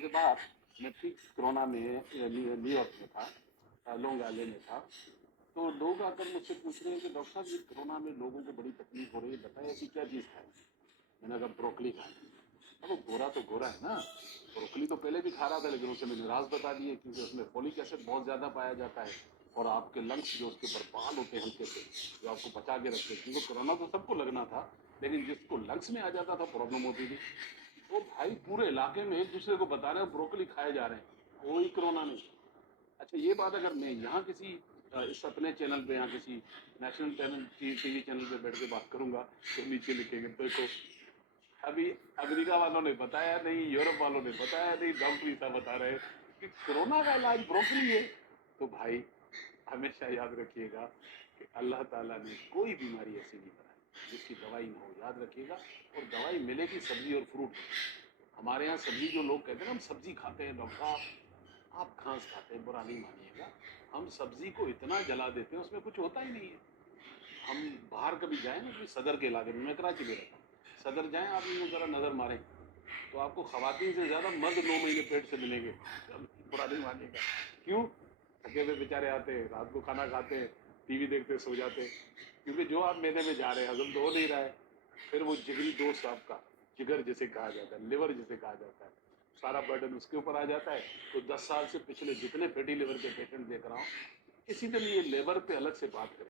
पाकिस्तान से बाहर, मैं ठीक कोरोना में न्यूयॉर्क में था, लॉन्ग आइलैंड में था। तो लोग आकर मुझसे पूछ रहे हैं कि डॉक्टर साहब ये कोरोना में लोगों को बड़ी तकलीफ हो रही है, बताइए ऐसी क्या चीज़ खाए। मैंने कहा ब्रोकली खाए। अब वो गोरा तो गोरा है ना, ब्रोकली तो पहले भी खा रहा था, लेकिन उसे मैंने राज बता दिए क्योंकि उसमें फोलिक एसिड बहुत ज़्यादा पाया जाता है और आपके लंग्स जो उसके ऊपर बाल होते हैं हल्के से, जो आपको बचा के रखते हैं, क्योंकि कोरोना तो सबको लगना था, लेकिन जिसको लंग्स में आ जाता था प्रॉब्लम होती थी। तो भाई पूरे इलाके में एक दूसरे को बता रहे हैं ब्रोकली खाए जा रहे हैं, कोई कोरोना नहीं। अच्छा ये बात अगर मैं यहाँ किसी इस अपने चैनल पे, यहाँ किसी नेशनल चैनल टीवी चैनल पे बैठ के बात करूंगा तो नीचे लिखेंगे देखो अभी अमेरिका वालों ने बताया नहीं, यूरोप वालों ने बताया नहीं, डॉक्टर साहब बता रहे हैं कि कोरोना का इलाज ब्रोकली है। तो भाई हमेशा याद रखिएगा कि अल्लाह ताला ने कोई बीमारी ऐसी नहीं बनाई जिसकी दवाई ना हो, याद रखिएगा। और दवाई मिलेगी सब्जी और फ्रूट में। हमारे यहाँ सब्जी जो लोग कहते हैं ना हम सब्जी खाते हैं, डॉक्टर साहब आप घास खाते हैं, बुरा नहीं मानिएगा, हम सब्जी को इतना जला देते हैं उसमें कुछ होता ही नहीं है। हम बाहर कभी जाएं ना, सदर के इलाके में, मैं कराची में रहता हूँ, सदर जाएं आप यूँ जरा नज़र मारें तो आपको खवातीन से ज़्यादा मर्द 9 महीने पेट से मिलेंगे। बुरा नहीं मानिएगा। क्यों? थके हुए बेचारे आते हैं, रात को खाना खाते हैं, टीवी देखते सो जाते हैं, क्योंकि जो आप मैदे में जा रहे हैं हजम तो हो नहीं रहा है। फिर वो जिगरी दोस्त आपका, जिगर जिसे कहा जाता है, लिवर जिसे कहा जाता है, सारा बर्डन उसके ऊपर आ जाता है। तो 10 साल से पिछले जितने फैटी लिवर के पेशेंट देख रहा हूँ, किसी दिन ये लेबर पे अलग से बात करें।